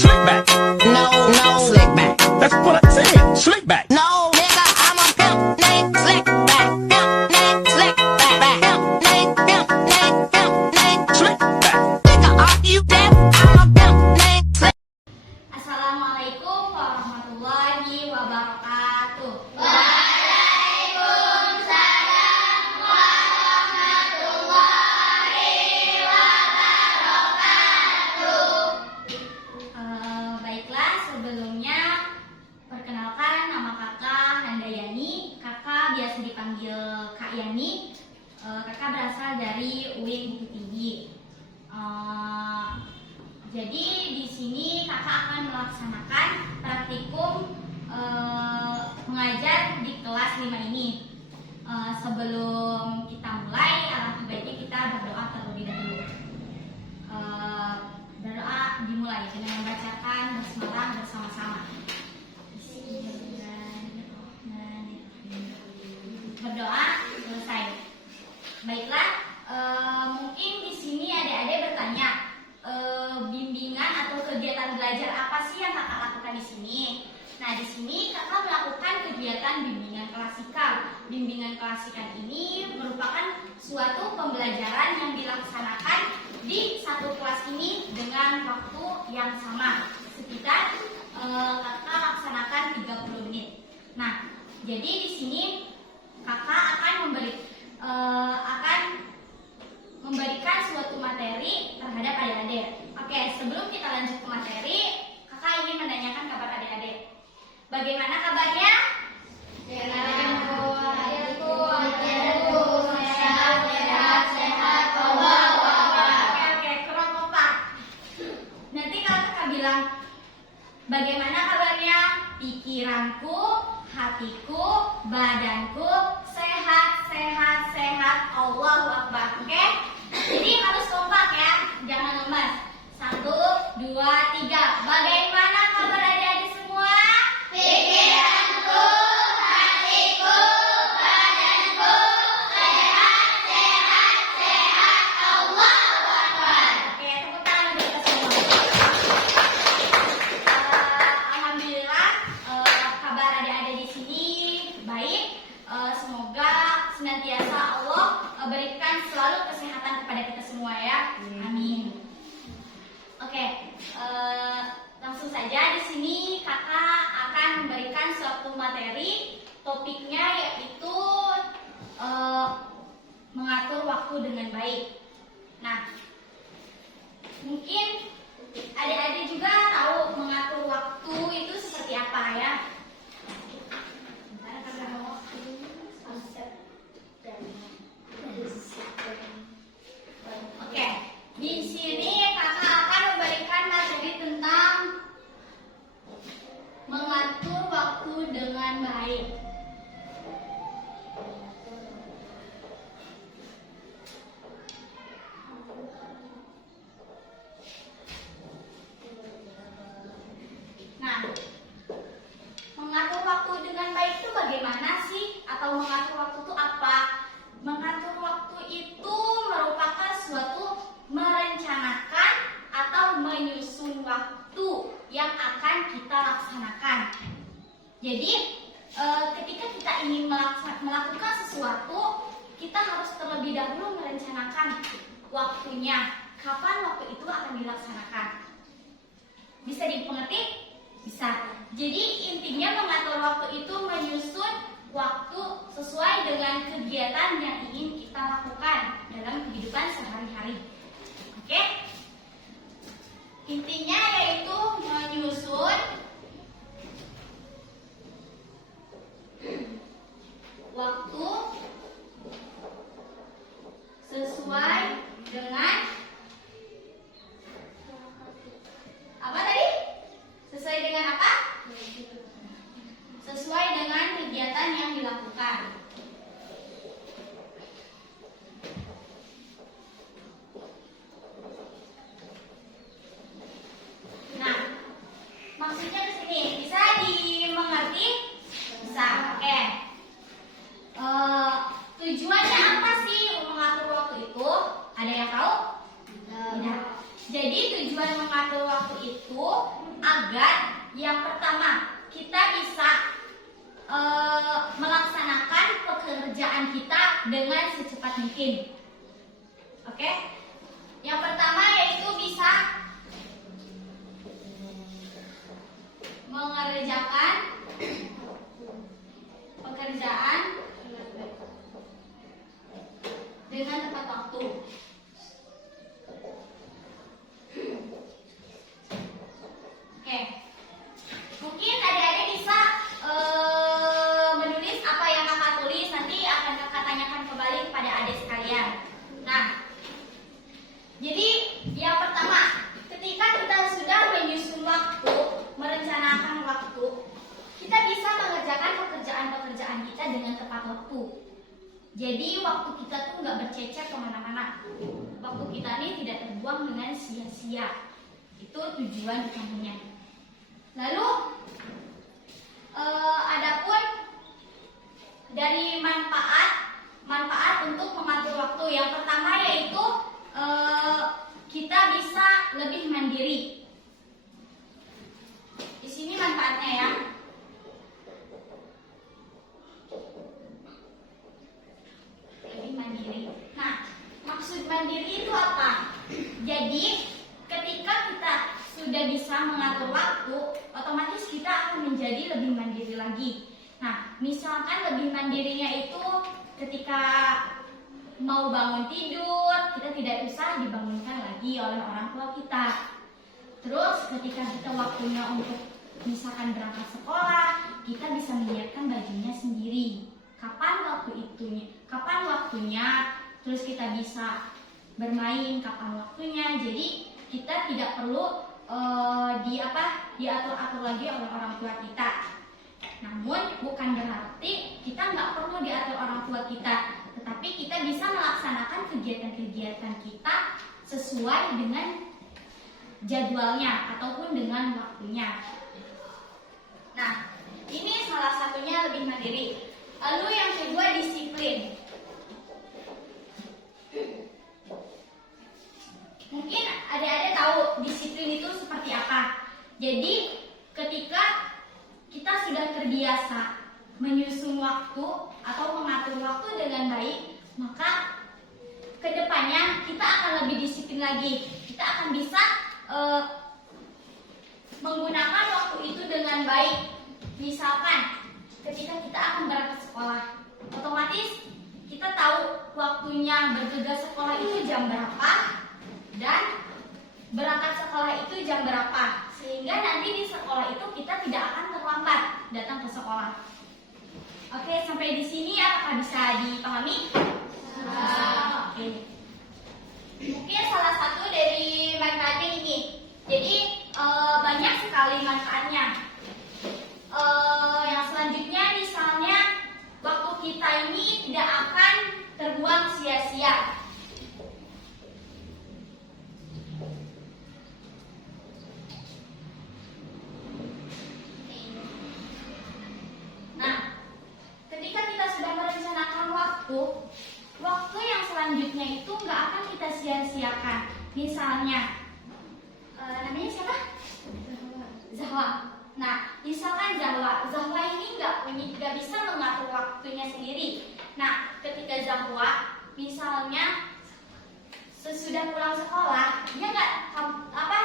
Slick back. No, no, slick back. That's what I said. Slick back. No, nigga, I'm a pimp named Slick back. Pimp named Slick back. Pimp named, pimp named, pimp named Slick back. Nigga, are you deaf? I'm a pimp named Slick. Assalamualaikum warahmatullahi wabarakatuh. Baiklah, sebelumnya perkenalkan nama kakak Handayani. Kakak biasa dipanggil Kak Yani. Kakak berasal dari UIN Bukit Tinggi. Jadi di sini kakak akan melaksanakan praktikum mengajar di kelas 5 ini. Sebelum kita mulai, alangkah baiknya kita berdoa terlebih dahulu. Berdoa dimulai dengan membacakan basmalah bersama-sama. Berdoa selesai. Baiklah, mungkin di sini adik-adik bertanya, bimbingan atau kegiatan belajar apa sih yang kakak lakukan di sini? Nah, di sini kakak melakukan kegiatan bimbingan klasikal. Bimbingan klasikal ini merupakan suatu pembelajaran yang dilaksanakan di satu kelas ini dengan waktu yang sama, sekitar kakak laksanakan 30 menit. Nah, jadi di sini kakak akan memberikan suatu materi terhadap adik-adik. Oke, sebelum kita lanjut ke materi, kakak ingin menanyakan kabar adik-adik. Bagaimana kabarnya? Sehat. Oke, kurang kompak. Nanti kalau kakak bilang, bagaimana kabarnya? Pikiranku, hatiku, badanku sehat. Allahu Akbar. Oke? Jadi harus kompak ya, jangan lemas. 1, 2, 3. Bagaimana kabar adik-adik semua? Pikiranku, hatiku, badanku sehat. Allahu Akbar. Oke, tepuk tangan untuk kita semua. Alhamdulillah, kabar adik-adik di sini baik. Semoga senantiasa Allah berikan selalu kesehatan kepada kita semua ya. Amin. Oke, langsung saja di sini kakak akan memberikan suatu materi. Topiknya yaitu mengatur waktu dengan baik. Nah, mungkin adik-adik juga tahu mengatur waktu itu seperti apa ya. Oke, di sini kakak akan memberikan materi tentang mengatur waktu dengan baik. Nah, mengatur waktu dengan baik itu bagaimana sih? Atau mengatur waktu itu apa? Mengatur waktu itu merupakan suatu merencanakan atau menyusun waktu yang akan kita laksanakan. Jadi, ketika kita ingin melakukan sesuatu, kita harus terlebih dahulu merencanakan waktunya. Kapan waktu itu akan dilaksanakan? Bisa dimengerti? Bisa. Jadi, intinya mengatur waktu itu menyusun waktu sesuai dengan kegiatan yang ingin kita lakukan dalam kehidupan sehari-hari. Oke? Intinya yaitu menyusun waktu sesuai dengan apa tadi? Sesuai dengan apa? Sesuai dengan kegiatan yang dilakukan. yang pertama, kita bisa melaksanakan pekerjaan kita dengan secepat mungkin. Oke? Yang pertama yaitu bisa mengerjakan pekerjaan dengan tepat waktu. Oke, mungkin adik-adik bisa menulis apa yang kakak tulis, nanti akan kakak tanyakan kembali kepada adik sekalian. Nah, jadi yang pertama, ketika kita sudah menyusun waktu, merencanakan waktu, kita bisa mengerjakan pekerjaan-pekerjaan kita dengan tepat waktu. Jadi waktu kita tuh nggak bercecer kemana-mana. Waktu kita ini tidak terbuang dengan sia-sia. Itu tujuan utamanya. Lalu, adapun dari manfaat untuk mengatur waktu, yang pertama yaitu kita bisa lebih mandiri. Di sini manfaatnya ya. Lebih mandiri. Nah, maksud mandiri itu apa? Jadi, ketika kita sudah bisa mengatur waktu, otomatis kita akan menjadi lebih mandiri lagi. Nah, misalkan lebih mandirinya itu ketika mau bangun tidur, kita tidak usah dibangunkan lagi oleh orang tua kita. Terus ketika kita waktunya untuk misalkan berangkat sekolah, kita bisa menyiapkan bajunya sendiri. Kapan waktunya, terus kita bisa bermain kapan waktunya. Jadi kita tidak perlu diatur-atur lagi oleh orang tua kita. Namun bukan berarti kita nggak perlu diatur orang tua kita, tetapi kita bisa melaksanakan kegiatan-kegiatan kita sesuai dengan jadwalnya ataupun dengan waktunya. Nah, ini salah satunya lebih mandiri. Lalu yang kedua, disiplin. Mungkin adik-adik tahu disiplin itu seperti apa. Jadi ketika kita sudah terbiasa menyusun waktu atau mengatur waktu dengan baik, maka kedepannya kita akan lebih disiplin lagi. Kita akan bisa menggunakan waktu itu dengan baik. Misalkan ketika kita akan berangkat sekolah, otomatis kita tahu waktunya bergegas sekolah itu jam berapa dan berangkat sekolah itu jam berapa, sehingga nanti di sekolah itu kita tidak akan terlambat datang ke sekolah. Oke, sampai di sini apakah bisa dipahami? Oke. Mungkin salah satu dari manfaatnya ini. Jadi banyak sekali manfaatnya. Yang selanjutnya misalnya waktu kita ini tidak akan terbuang sia-sia. Nah, ketika kita sudah merencanakan waktu yang selanjutnya itu nggak akan kita sia-siakan. Misalnya, namanya siapa? Zahwa. Nah, misalkan Zahwa ini nggak bisa mengatur waktunya sendiri. Nah, ketika Zahwa misalnya sesudah pulang sekolah, dia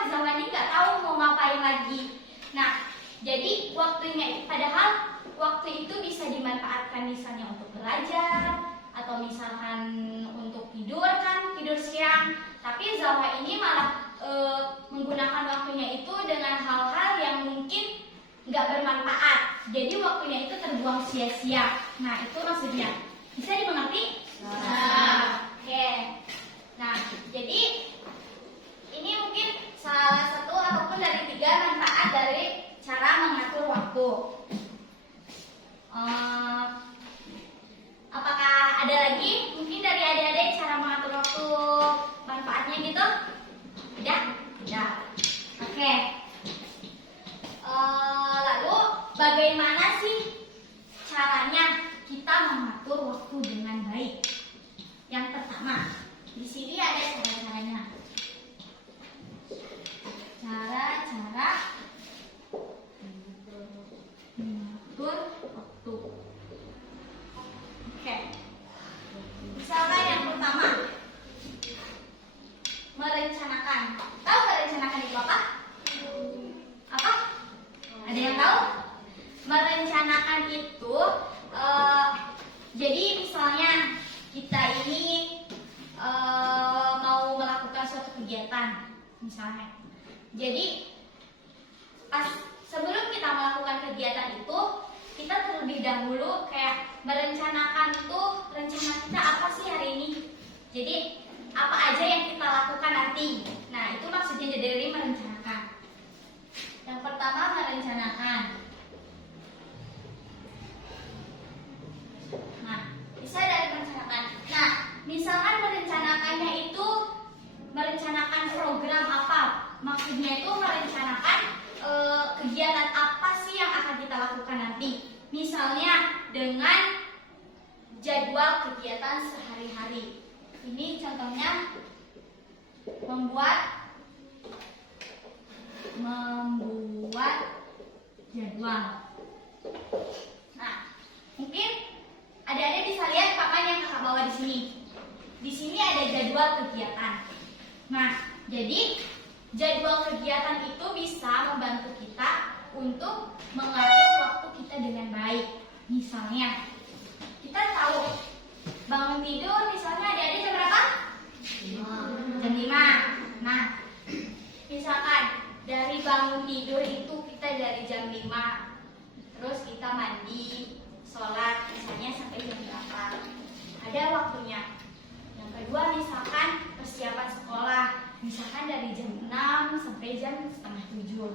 Zahwa ini nggak tahu mau ngapain lagi. Nah, jadi padahal waktu itu bisa dimanfaatkan misalnya untuk belajar atau misalkan untuk tidur siang. Tapi Zahwa ini malah menggunakan waktunya itu dengan hal-hal yang mungkin nggak bermanfaat. Jadi waktunya itu terbuang sia-sia. Nah, itu maksudnya. Bisa dimengerti? Oke. Nah, jadi ini mungkin salah satu ataupun dari 3 manfaat dari cara mengatur waktu. Apakah ada lagi mungkin dari adik-adik cara mengatur waktu manfaatnya gitu? Tidak? Tidak. Oke. Lalu bagaimana sih caranya kita mengatur waktu dengan baik? Yang pertama, di sini ada cara-caranya. Cara-cara misalnya. Jadi sebelum kita melakukan kegiatan itu, kita terlebih dahulu kayak merencanakan tuh rencana kita apa sih hari ini. Jadi apa aja yang kita lakukan nanti. Nah, itu maksudnya dari merencanakan. Yang pertama merencanakan. Nah, bisa dari merencanakan. Nah, misalkan merencanakannya itu merencanakan program apa. Maksudnya itu merencanakan kegiatan apa sih yang akan kita lakukan nanti. Misalnya dengan jadwal kegiatan sehari-hari. Ini contohnya membuat jadwal. Nah, mungkin adik-adik bisa lihat papan yang kakak bawa di sini. Di sini ada jadwal kegiatan. Nah, jadi jadwal kegiatan itu bisa membantu kita untuk mengatur waktu kita dengan baik. Misalnya, kita tahu bangun tidur misalnya adik-adik jam berapa? Jam 5. Nah, misalkan dari bangun tidur itu kita dari jam 5. Terus kita mandi, sholat misalnya sampai jam berapa? Ada waktunya. Yang kedua misalkan persiapan sekolah. Misalkan dari jam 6 sampai jam setengah 7.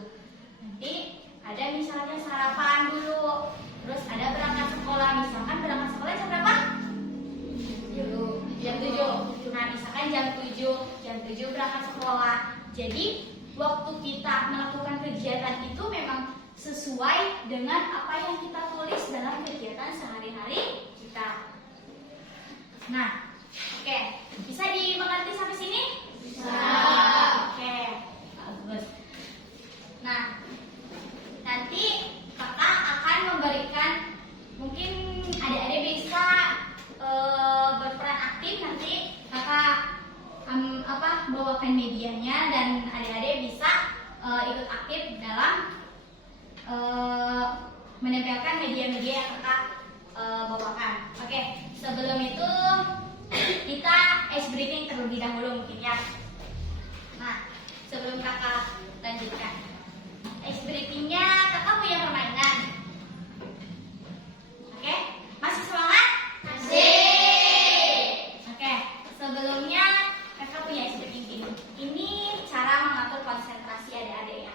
Nanti ada misalnya sarapan dulu. Terus ada berangkat sekolah. Misalkan berangkat sekolah jam berapa? Jam 7. Nah, misalkan jam 7 berangkat sekolah. Jadi waktu kita melakukan kegiatan itu memang sesuai dengan apa yang kita tulis dalam kegiatan sehari-hari kita. Nah, oke, bisa dimengerti sampai sini? Bisa. Oke, bagus. Nah, nanti kakak akan memberikan, mungkin adik-adik bisa berperan aktif. Nanti kakak bawakan medianya dan adik-adik bisa ikut aktif dalam menempelkan media-media yang kakak bawakan. Oke, sebelum itu kita ice breaking terlebih dahulu mungkin ya. Nah, sebelum kakak lanjutkan ice breakingnya, kakak punya permainan. Oke, masih semangat? Masih. Oke, sebelumnya kakak punya ice breaking ini. Ini cara mengatur konsentrasi adik-adik ya.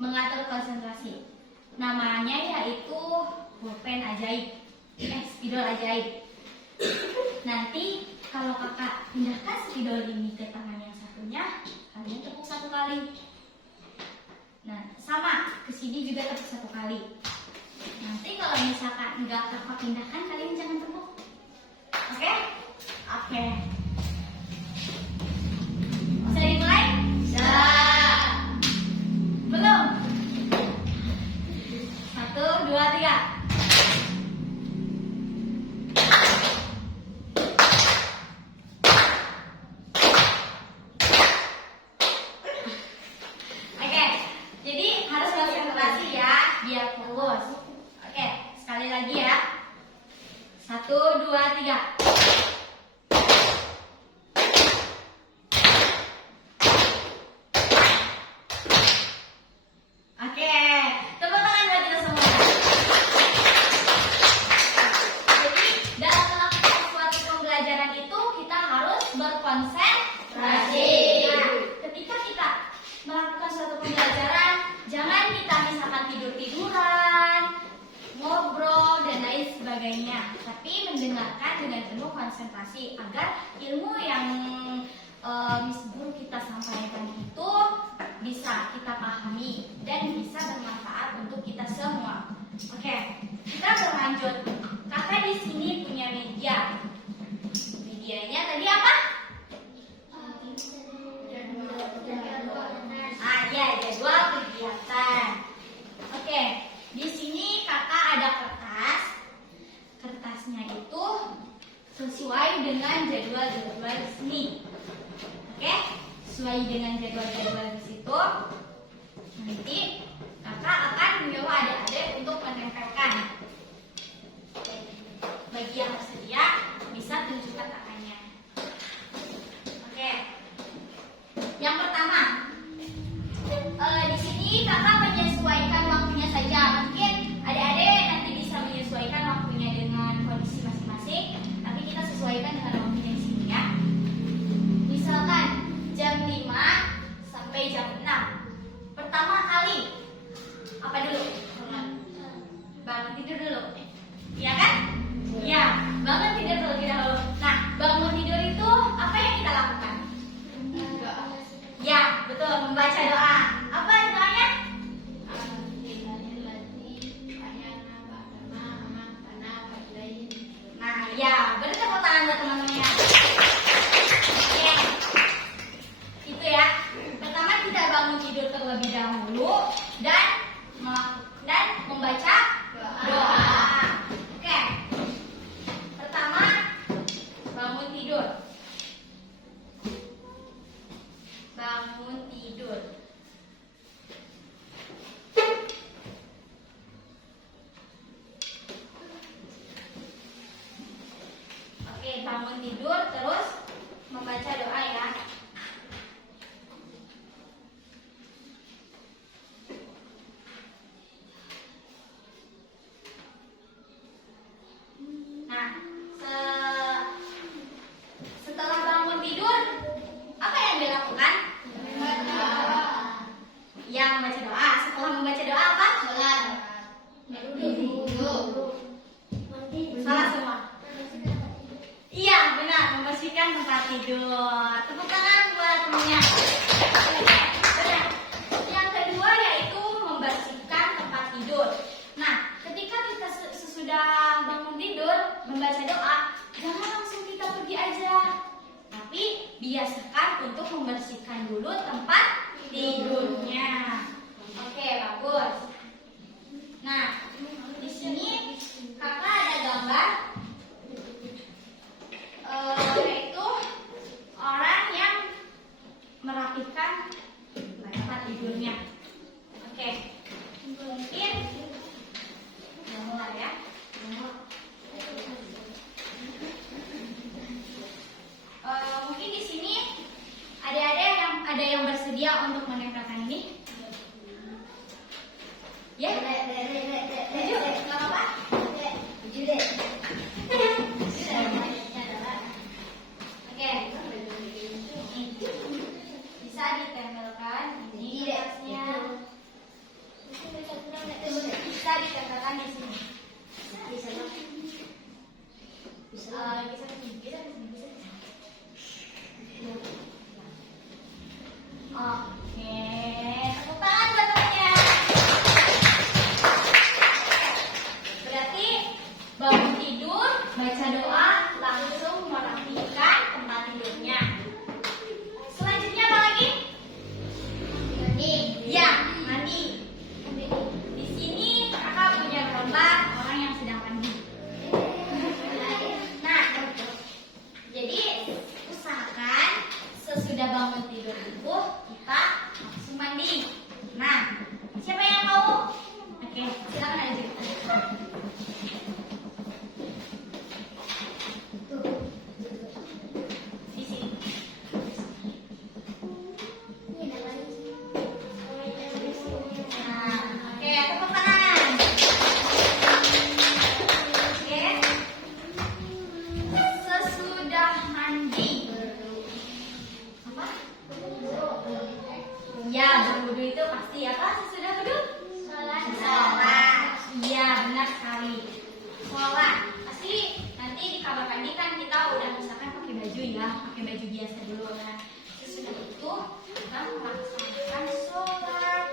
Mengatur konsentrasi. Namanya yaitu pulpen ajaib. Spidol ajaib. Nanti kalau kakak pindahkan spidol ini ke tangan yang satunya, kalian tepuk 1 kali. Nah, sama, ke sini juga tepuk 1 kali. Nanti kalau misalkan enggak kakak pindahkan, kalian jangan tepuk. Oke? Oke. Bisa dimulai? Bisa. Belum? 1, 2, 3. Oke, jadi harus konsentrasi ya, biar fokus. Oke, sekali lagi ya. 1, 2, 3. Oke, tepuk tangan buat kita semua. Jadi dalam melakukan suatu pembelajaran itu kita harus berkonsentrasi. Nah, ketika kita melakukan suatu pembelajaran, jangan kita misalkan tidur-tiduran, ngobrol dan lain sebagainya, tapi mendengarkan dengan penuh konsentrasi agar ilmu yang Miss Guru kita sampaikan itu bisa kita pahami dan bisa bermanfaat untuk kita semua. Oke, kita berlanjut. Kakak di sini punya media. Medianya tadi apa? Ya, jadwal kegiatan. Oke, di sini kakak ada kertas. Kertasnya itu sesuai dengan jadwal-jadwal di sini. Oke, sesuai dengan jadwal-jadwal di situ. Nanti kakak akan menyuruh adik-adik untuk menempelkan. Bagi yang bersedia bisa tunjukkan kakaknya. Oke, apa dulu? Bangun tidur dulu. Iya kan? Iya, bangun tidur terlebih dahulu. Nah, bangun tidur itu apa yang kita lakukan? Ya, betul, membaca doa. Apa doanya? Nah, ya, beri tepuk tangan buat teman-temannya. Oke, itu ya. Pertama kita bangun tidur terlebih dahulu dan membaca doa. Oke. Pertama bangun tidur. Bangun tidur. Oke, bangun tidur terus membaca doa ya. Nah, setelah bangun tidur, apa yang dilakukan? Ya, membaca doa. Setelah membaca doa apa? Salah semua. Iya, benar. Membersihkan tempat tidur. Tepuk tangan buat temennya. Oke, benar. Yang kedua yaitu membersihkan tempat tidur. Nah, ketika kita sesudah bangun tidur, membaca doa, jangan langsung kita pergi aja. Tapi biasakan untuk membersihkan dulu tempat tidurnya. Oke, bagus. Nah, di sini kakak ada gambar, yaitu orang yang merapikan tempat tidurnya. Oke, mungkin mulai ya. Mungkin di sini ada yang bersedia untuk menempelkan ini. Ya, Maju, nggak apa-apa. Oke, bisa ditempelkan ini kertasnya. Bisa ditempelkan di sini. Bisa ke sini. Oke, tepuk tangan buat temannya. Berarti bangun tidur, baca doa, langsung merapikan tempat tidurnya. Selanjutnya apa lagi? Mandi. Ya, mandi. Di sini kakak punya gambar orang yang sedang mandi. Nah, jadi usahakan sesudah bangun tidur itu kita langsung mandi. Nah, siapa yang mau? Oke, silakan lanjut. Di sini. Nah, oke, tepuk tangan. Oke. Sesudah mandi. Apa? Ya, berwudu itu pasti apa? Sesudah wudu? Sholat. Iya, benar sekali. Sholat. Pasti nanti di kamar mandi kan kita udah misalkan pakai baju ya, pakai baju biasa dulu. Nah, sesudah itu kita melaksanakan sholat.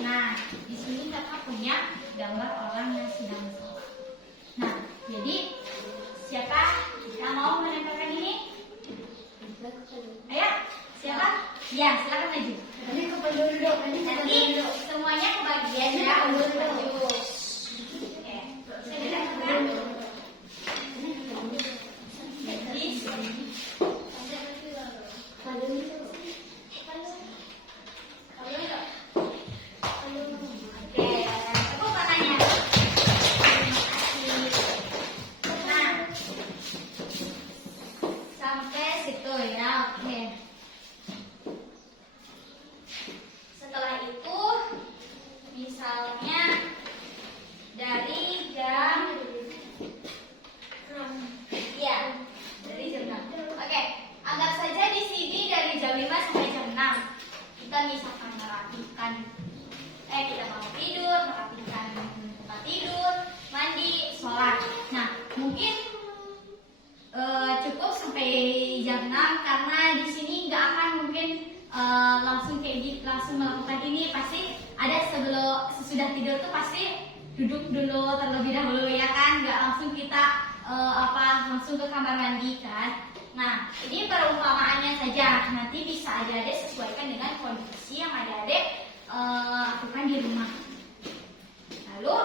Nah, di sini kakak punya gambar orang yang sedang sholat. Nah, jadi siapa yang mau menempelkan ini? Ayo, siapa? Ya, silakan maju. Nanti semuanya kebagian ya, maju. Oke, saya dengarkan. Oke, tepuk tangannya. Nah, sampai situ ya, oke. Setelah itu, misalnya langsung melakukan ini, pasti ada sesudah tidur tuh pasti duduk dulu terlebih dahulu ya kan, nggak langsung kita langsung ke kamar mandi kan. Nah, ini perumpamaannya saja, nanti bisa adik-adik sesuaikan dengan kondisi yang adik-adik lakukan di rumah. Lalu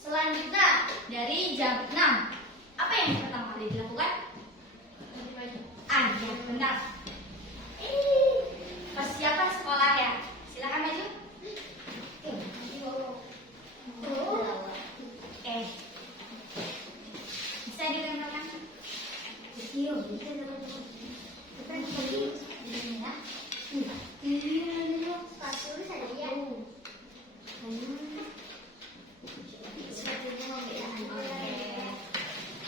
selanjutnya dari jam 6, apa yang pertama kali dilakukan? Ya, benar. Persiapan sekolah ya. Silakan maju. Bisa ditempelkan?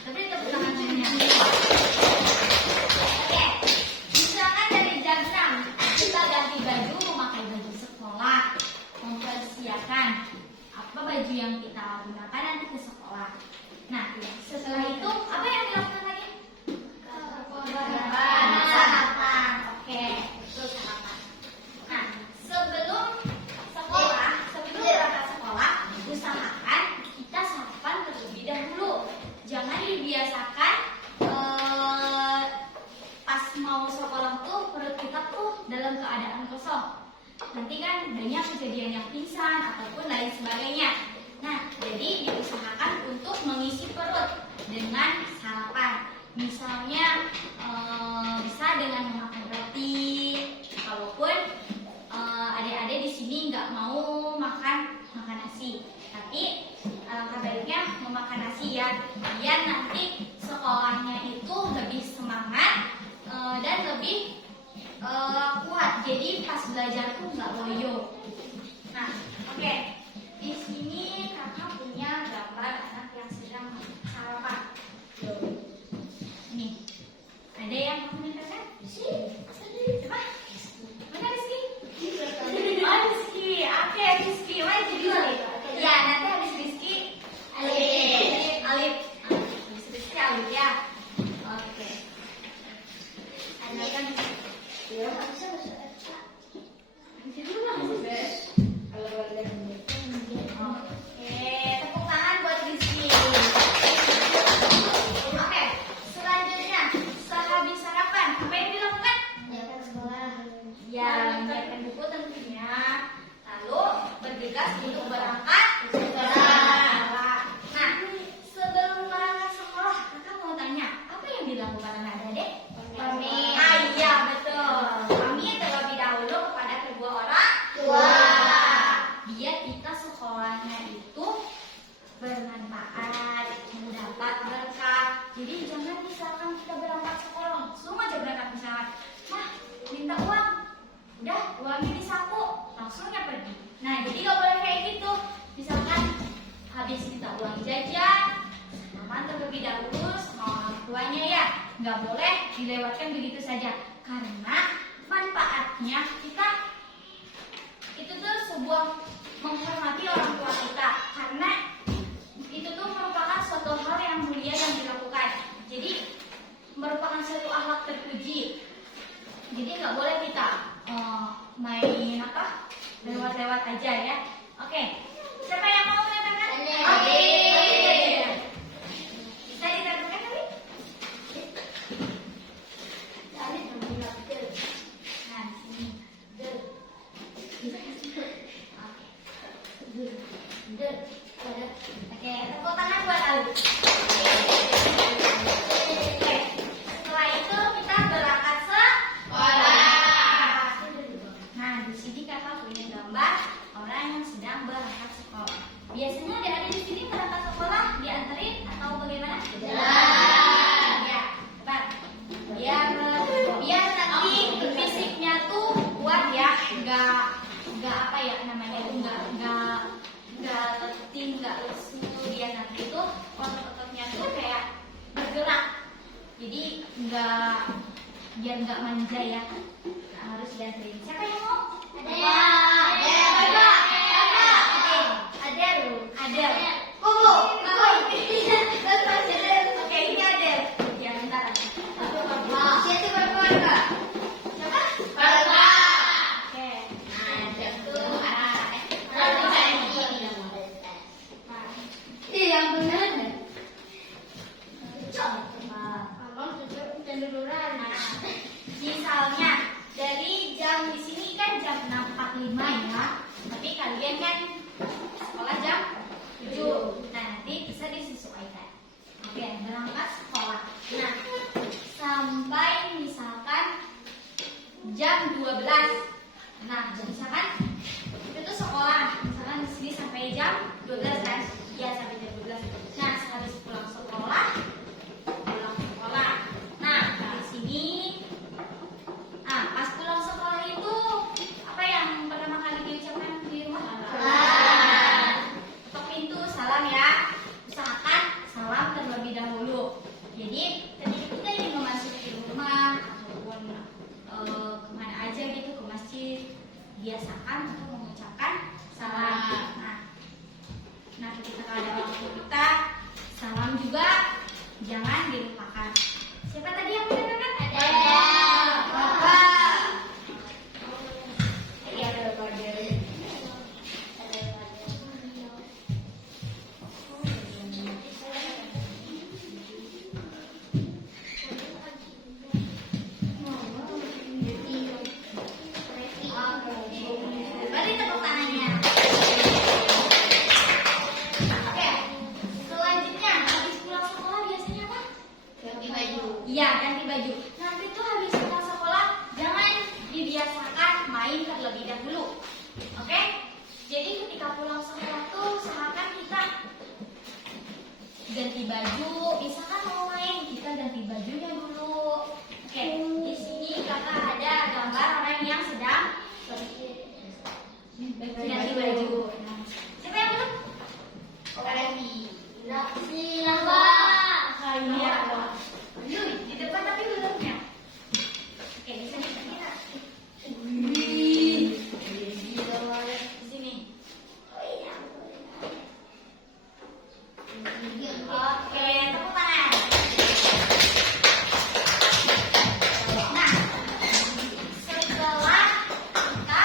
Tapi tepuk tangan semuanya. Oke, misalkan dari jam 6 kita ganti baju, memakai baju sekolah, mempersiapkan apa baju yang kita gunakan nanti ke sekolah. Nah, setelah itu apa yang dilakukan lagi? Sarapan. Oke, itu sarapan. Nah, sebelum berangkat sekolah, usahakan kita sarapan terlebih dahulu. Jangan dibiasakan pas mau sekolah tuh perut kita tuh dalam keadaan kosong. Nanti kan banyak kejadian yang pingsan ataupun lain sebagainya. Nah, jadi diusahakan untuk mengisi perut dengan sarapan. Misalnya bisa dengan memakan roti. Kalaupun adik-adik di sini nggak mau makan nasi, tapi alangkah baiknya memakan nasi ya, biar nanti sekolahnya itu lebih semangat dan lebih kuat. Jadi pas belajar tuh nggak loyo. Nah, oke. Di sini kakak punya gambar anak yang sedang sarapan. Nih, ada yang mau menempelkan? Coba. Mana Rizky? Oh, Rizky. Oke, Rizky. Wah, jadi Alif. Ya, nanti habis Rizky Alif. Habis Rizky Alif ya. Oke. Ada kan? Ya, Oke, tepuk tangan buat Rizky. Oke, selanjutnya sehabis sarapan apa yang dilakukan? Menyiapkan sekolah. Ya, menyiapkan buku tentunya. Lalu bergegas untuk berangkat sekolah. Nah, sebelum berangkat sekolah, kakak mau tanya, apa yang dilakukan anak-adik? Pamit. Iya, betul. Pamit terlebih dahulu kepada kedua orang Tua. biar kita sekolahnya itu bermanfaat, mendapat berkah. Jadi jangan misalkan kita berangkat sekolah, langsung aja berangkat misalkan, minta uang, udah uangnya disaku, langsungnya pergi. Nah, jadi gak boleh kayak gitu. Misalkan habis minta uang jajan, salaman terlebih dahulu sama orang tuanya ya, nggak boleh dilewatkan begitu saja. Karena manfaatnya kita itu tuh sebuah menghormati orang tua kita, karena itu tuh merupakan suatu hal yang mulia yang dilakukan. Jadi merupakan suatu akhlak terpuji. Jadi nggak boleh kita main lewat-lewat aja ya. Oke, siapa yang mau menanyakan? Oke. Bisa ditentukan tadi? Nah, di sini. Oke, tepuk tangan buat Alif. Oke, setelah itu kita berangkat sekolah. Nah, di sini kakak punya gambar orang yang sedang berangkat sekolah. Biasanya adik-adik di sini berangkat sekolah dianterin atau bagaimana? Jalan. Ya, cepat. Biar nanti fisiknya tuh kuat ya, nggak apa ya namanya itu nggak letih, nggak lesu. Dia nanti tuh otot-ototnya tuh kayak bergerak. Jadi biar nggak manja ya. Harus dianterin. Siapa yang mau? Ada. Oke, ini ada. Ya, bentar. Siapa? 5 ya. Tapi kalian kan sekolah jam 7. Nah, nanti bisa disesuaikan. Oke, berangkat sekolah. Nah, sampai misalkan jam 12. Nah, misalkan itu tuh sekolah. Misalkan di sini sampai jam 12 kan? Ya, sampai jam 12. Nah, habis pulang sekolah. Nah, di sini pas pulang sekolah itu apa yang pertama kali diucapkan di rumah? Ketok pintu, salam ya. Usahakan salam terlebih dahulu. Jadi ketika kita ingin memasuki rumah ataupun kemana aja gitu, ke masjid, biasakan untuk mengucapkan salam. Nah, ketika ada orang tua kita, salam juga jangan dilupakan. Siapa tadi yang menanyakan? Ada. Bapak. Iya, ada Bapak. Beri tepuk tangannya. Oke, selanjutnya habis pulang sekolah biasanya apa? Ganti baju. Iya, ganti baju. Nanti tuh habis pulang sekolah jangan dibiasakan main terlebih dahulu. Oke? Jadi ketika pulang sekolah tuh usahakan kita ganti baju. Misalkan mau main, kita ganti bajunya dulu. Oke, di sini kakak ada gambar orang yang sedang ganti baju. Nah, siapa yang belum? Iya. Yuk, di depan tapi belum ya. Oke, di sini kita. Di sini. Oke, tepuk tangan. Nah, setelah kita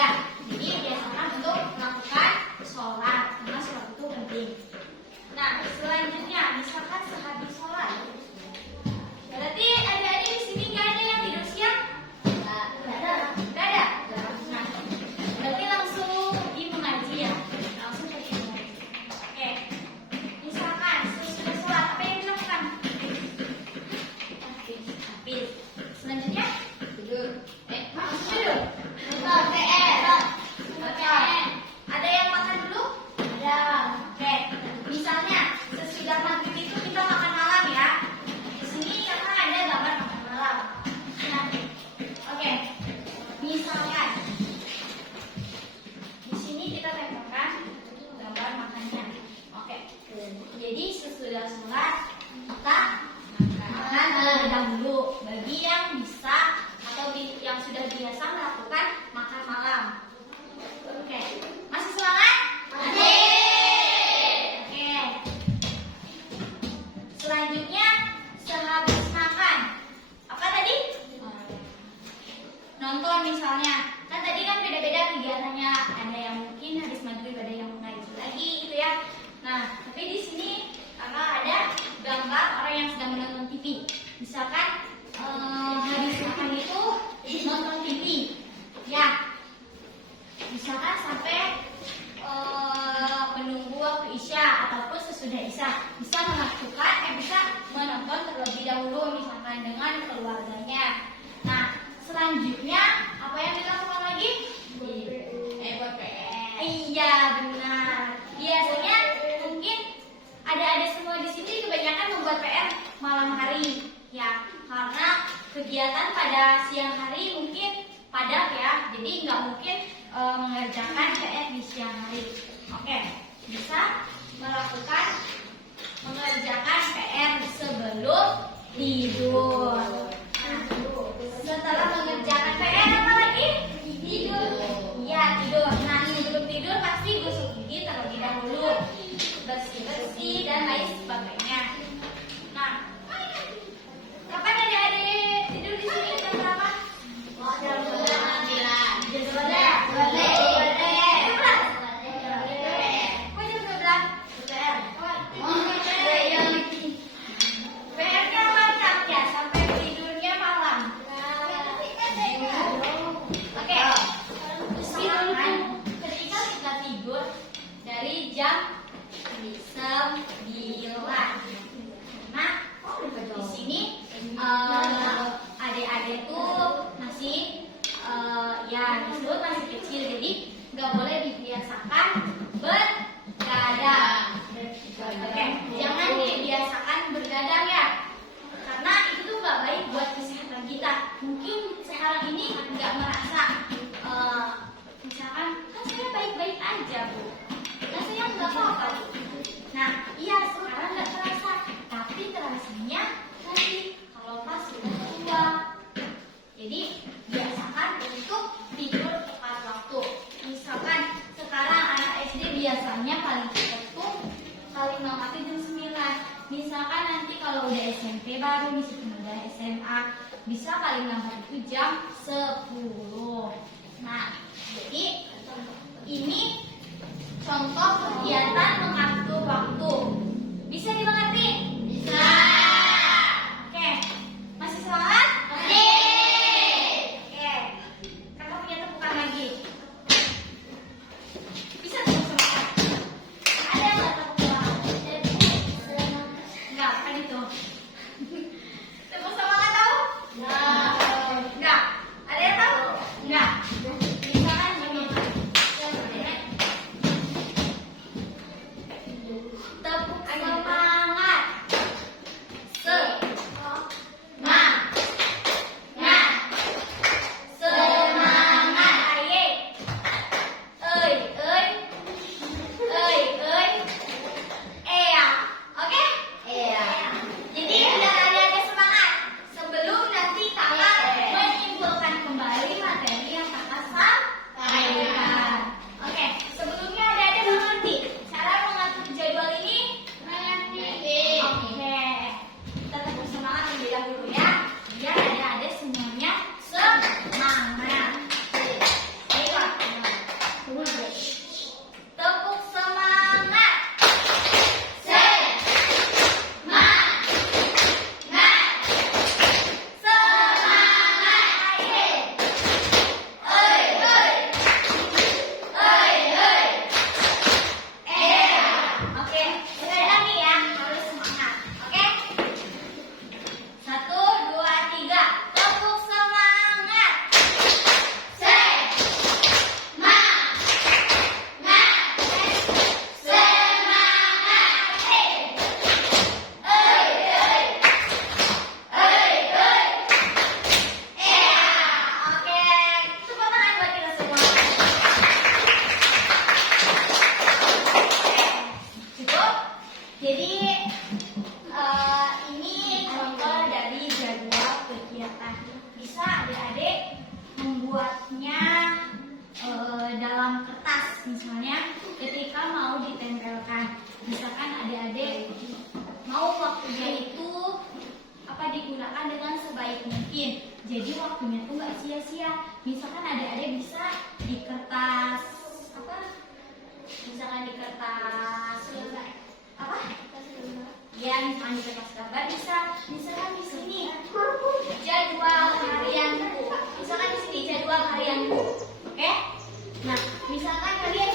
Ya, jadi biasakan untuk melakukan sholat, karena sholat itu penting. Nah, selanjutnya misalkan sehabis sholat, berarti adik-adik di sini nggak ada yang tidur siang? Nggak ada. Nah, berarti langsung pergi mengaji ya, langsung pergi mengaji. Oke, misalkan sesudah sholat apa yang dilakukan? Habis. Selanjutnya tidur. Langsung tidur. Nonton PR. Ada yang makan dulu? Ada. Oke. Misalnya sesudah maghrib itu kita makan malam ya. Di sini karena ada gambar makan malam. Nah, oke. Misalkan di sini kita tempelkan gambar makannya. Oke. Jadi sesudah sholat kita makan terlebih dahulu. Bagi yang bisa atau yang sudah biasa melakukan makan malam. Oke. Masih semangat? Masih. Oke. Selanjutnya sehabis makan apa tadi? Nonton misalnya. Kan tadi kan beda-beda kegiatannya. Ada yang mungkin habis maghrib, ada yang mengaji lagi gitu ya. Nah, tapi di sini karena ada gambar orang yang sedang menonton TV. Misalkan habis makan itu nonton TV. Ya. Misalkan sampai menunggu waktu Isya ataupun sesudah Isya, bisa menonton terlebih dahulu misalkan dengan keluarganya. Nah, selanjutnya apa yang dilakukan lagi? Buat PR. Iya, benar. Biasanya mungkin adik-adik semua di sini kebanyakan membuat PR malam hari ya, karena kegiatan pada siang hari mungkin padat ya, jadi nggak mungkin mengerjakan PR di siang hari. Oke, bisa mengerjakan PR sebelum tidur. Nah, setelah mengerjakan PR apa lagi? Tidur. Iya, tidur. Nah, sebelum tidur pasti gosok gigi terlebih dahulu, bersih-bersih dan lain sebagainya. Nah, kapan adik-adik tidur di sini? Jam berapa? Jam 9. Jam 12. PR-nya macam ya, sampai tidurnya malam. Oke. Misalkan ketika kita tidur dari jam 9. Nah, di sini adik-adik tuh masih ya disebut masih kecil, jadi nggak boleh dibiasakan bergadang. Oke, jangan dibiasakan bergadang ya, karena itu tuh nggak baik buat kesehatan kita. Mungkin sekarang ini nggak merasa, misalkan kan saya baik-baik aja bu, kan saya nggak apa-apa. Nah, iya sekarang nggak terasa, tapi terasanya nanti kalau pas sudah tua. Jadi biasakan untuk tidur tepat waktu. Misalkan sekarang anak SD biasanya paling cepat tuh paling lama jam 9. Misalkan nanti kalau udah SMP baru, misalkan udah SMA, bisa paling lambat itu jam 10. Nah, jadi ini contoh kegiatan mengatur waktu. Bisa dimengerti? Bisa. Oke, masih semangat? Masih. Oke, kakak punya tepukan lagi. Bisa tepuk semangat? Ada yang nggak tepuk semangat? Enggak, kan itu. Tepuk semangat tahu? Enggak. Ada yang tahu? Enggak. Misalkan gini. misalnya ketika mau ditempelkan, misalkan adik-adik mau waktunya itu digunakan dengan sebaik mungkin, jadi waktunya tuh nggak sia-sia. Misalkan adik-adik bisa di kertas misalkan di kertas ya, misalkan di kertas gambar bisa, misalkan di sini jadwal harianku, misalkan di sini jadwal harianku, oke? Nah, misalkan kalian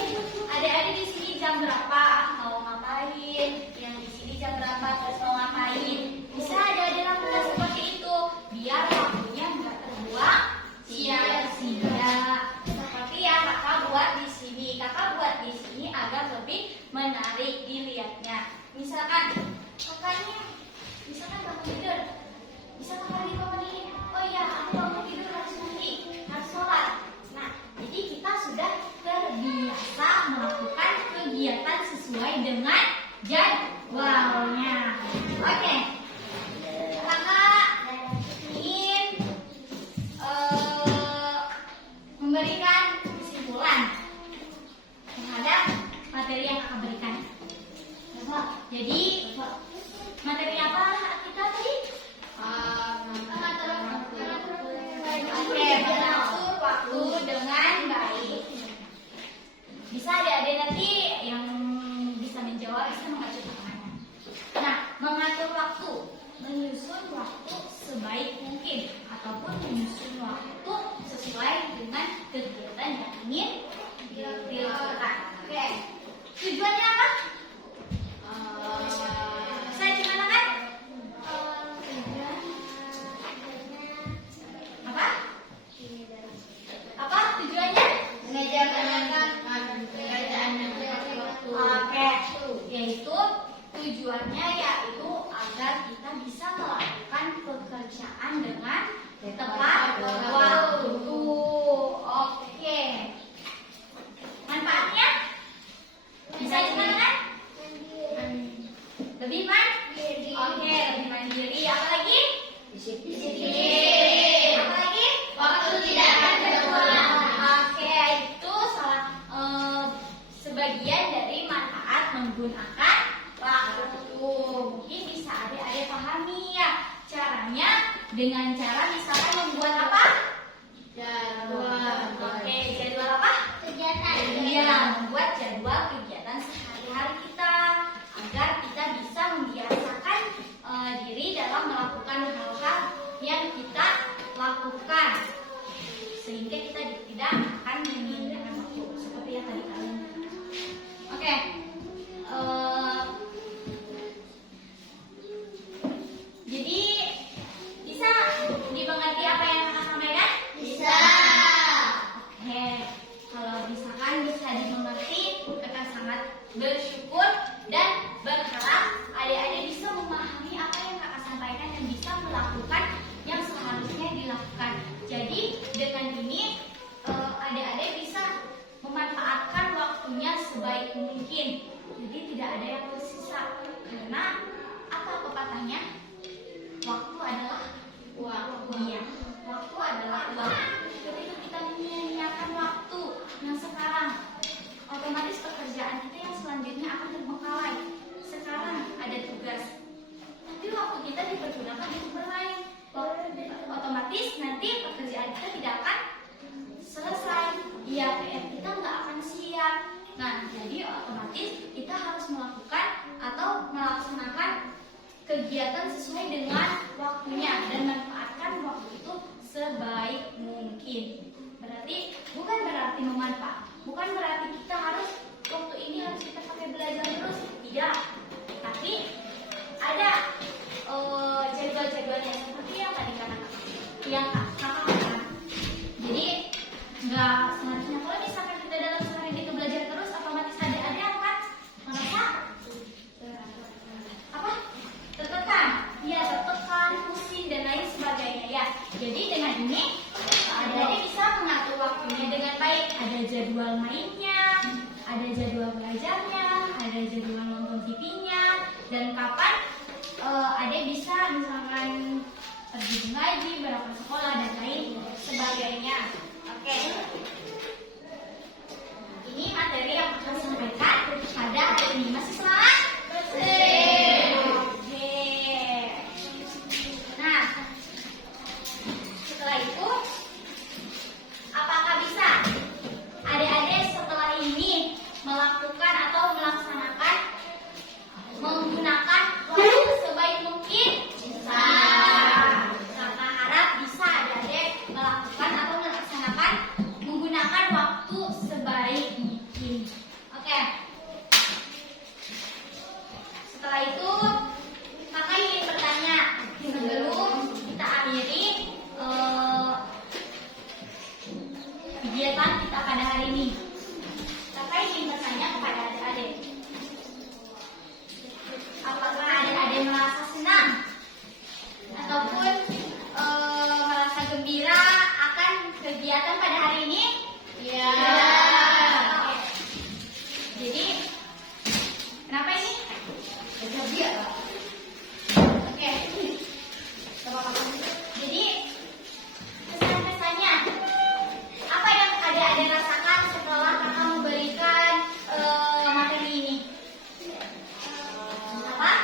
adik-adik di sini jam berapa mau ngapain, yang di sini jam berapa terus mau ngapain, bisa adik-adik lakukan seperti itu biar waktunya nggak terbuang sia-sia. Seperti yang kakak buat di sini, kakak buat di sini agar lebih menarik dilihatnya. Misalkan kakaknya, misalkan bangun tidur, bisa kakak bangun ini, oh iya aku bangun tidur harus mandi, harus sholat. Nah, jadi kita sudah terbiasa melakukan kegiatan sesuai dengan jadwalnya. Oke, kakak ingin memberikan kesimpulan terhadap materi yang kakak berikan. Jadi materi apa kita tadi? Mengatur waktu dengan baik. Bisa adik-adik nanti yang bisa menjawab bisa mengacung tangannya. Nah, mengatur waktu, menyusun waktu sebaik mungkin ataupun menyusun waktu sesuai dengan kegiatan yang ingin dilakukan. Oke, tujuannya apa? Saya gimana kan? Apa tujuannya? Mengajarkan pekerjaan yang tepat waktu. Oke, yaitu tujuannya yaitu agar kita bisa melakukan pekerjaan dengan tepat waktu. Oke. Manfaatnya? Bisa gimana kan? Lebih mandiri. Oke, lebih mandiri. Apa lagi? Disiplin. Apa lagi? Waktu tidak akan terulang. Oke, itu salah sebagian dari manfaat menggunakan waktu. Mungkin bisa adik-adik pahami ya caranya dengan cara misalkan membuat apa? Jadwal. Oke, jadwal apa? Kegiatan. Iya, membuat jadwal kegiatan sehari-hari kita agar kita bisa membiasakan diri dalam melakukan hal-hal yang kita lakukan sehingga kita tidak akan menyanyiakan waktu seperti yang tadi kalian. Oke, jadi bisa dimengerti apa yang kakak sampaikan? Bisa. Oke, kalau misalkan bisa dimengerti, kakak sangat bersyukur dan berharap adik-adik bisa memahami apa yang kakak sampaikan dan bisa melakukan yang seharusnya dilakukan. Jadi dengan ini adik-adik bisa memanfaatkan waktunya sebaik mungkin. Jadi tidak ada yang tersisa karena apa pepatahnya? Waktu adalah uang. Iya, waktu adalah uang. Ketika kita menyia-nyiakan waktu yang sekarang, otomatis pekerjaan kita yang selanjutnya akan terbengkalai. Sekarang ada tugas, tapi waktu kita dipergunakan untuk bermain. Otomatis nanti pekerjaan kita tidak akan selesai. Iya, PR kita nggak akan siap. Nah, jadi otomatis kita harus melakukan atau melaksanakan kegiatan sesuai dengan waktunya dan manfaatkan waktu itu sebaik mungkin. Bukan berarti memanfaat, bukan berarti kita harus waktu ini harus kita pakai belajar terus, tidak. Tapi ada jadwal-jadwalnya seperti yang tadi yang kakak katakan. Jadi nggak seharusnya kalau misalkan kita dalam sehari itu belajar terus, otomatis adik-adik akan merasa apa? Tertekan, ya tertekan, pusing dan lain sebagainya ya. Jadi dengan ini adik-adik bisa mengatur waktunya dengan baik. Ada jadwal mainnya, ada jadwal belajarnya, ada jadwal nonton TV-nya, dan kapan adik bisa misalkan pergi mengaji, berangkat sekolah dan lain sebagainya. Oke. Ini materi hadirkan pada hari ini. Masih semangat? Oke. Nah, setelah itu, apakah bisa adik-adik setelah ini melakukan atau melaksanakan menggunakan waktu sebaik mungkin? Bisa. Kakak harap bisa adik-adik melakukan atau melaksanakan menggunakan waktu sebaik mungkin. Oke. Setelah itu, kakak ingin bertanya sebelum kita akhiri kegiatan kita pada hari ini. Kakak ingin bertanya kepada adik-adik, apakah adik-adik merasa senang ataupun merasa gembira akan kegiatan pada hari ini? Ya. Oke. Jadi, kenapa ini? Oke. Jadi, kesan-kesannya, apa yang adik-adik rasakan setelah kakak memberikan materi ini? Apa?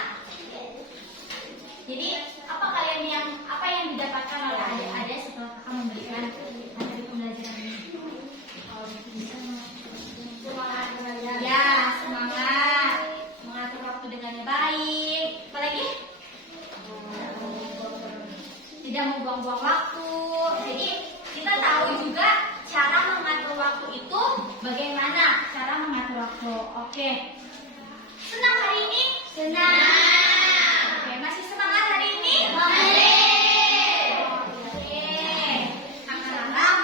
Jadi, apa yang didapatkan oleh adik-adik setelah kakak memberikan materi pembelajaran ini? Semangat belajar. Ya, semangat mengatur waktu dengan baik. Apalagi? Tidak membuang-buang waktu. Jadi kita tahu juga cara mengatur waktu itu bagaimana cara mengatur waktu. Oke. Senang hari ini? Senang. Oke, masih semangat hari ini? Masih. Oke. Kakak harap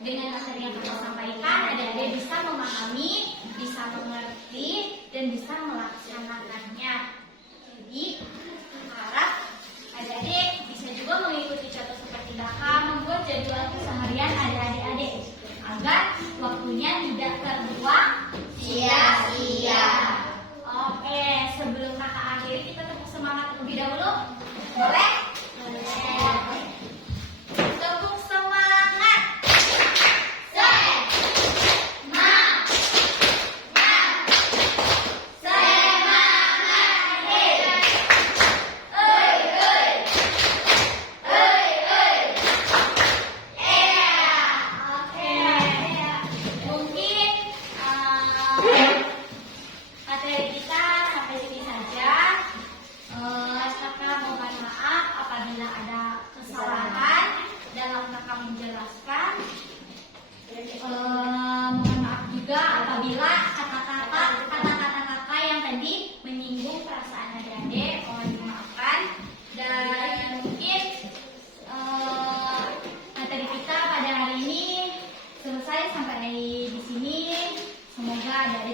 dengan materi yang kakak sampaikan adik-adik bisa memahami, bisa mengerti, dan bisa melaksanakannya. Jadi kakak harap adik-adik bisa juga mengikuti contoh seperti kakak membuat jadwal keseharian adik-adik agar waktunya tidak terbuang sia-sia. Oke, sebelum kakak akhiri kita tepuk semangat terlebih dahulu. Boleh? Boleh. Tepuk semangat. Materi kita sampai sini saja. Kakak mohon maaf apabila ada kesalahan dalam kakak menjelaskan. Mohon maaf juga apabila kata-kata kakak yang tadi menyinggung perasaan adik-adik, mohon dimaafkan. Dan mungkin materi kita pada hari ini selesai sampai di sini. Semoga adik-adik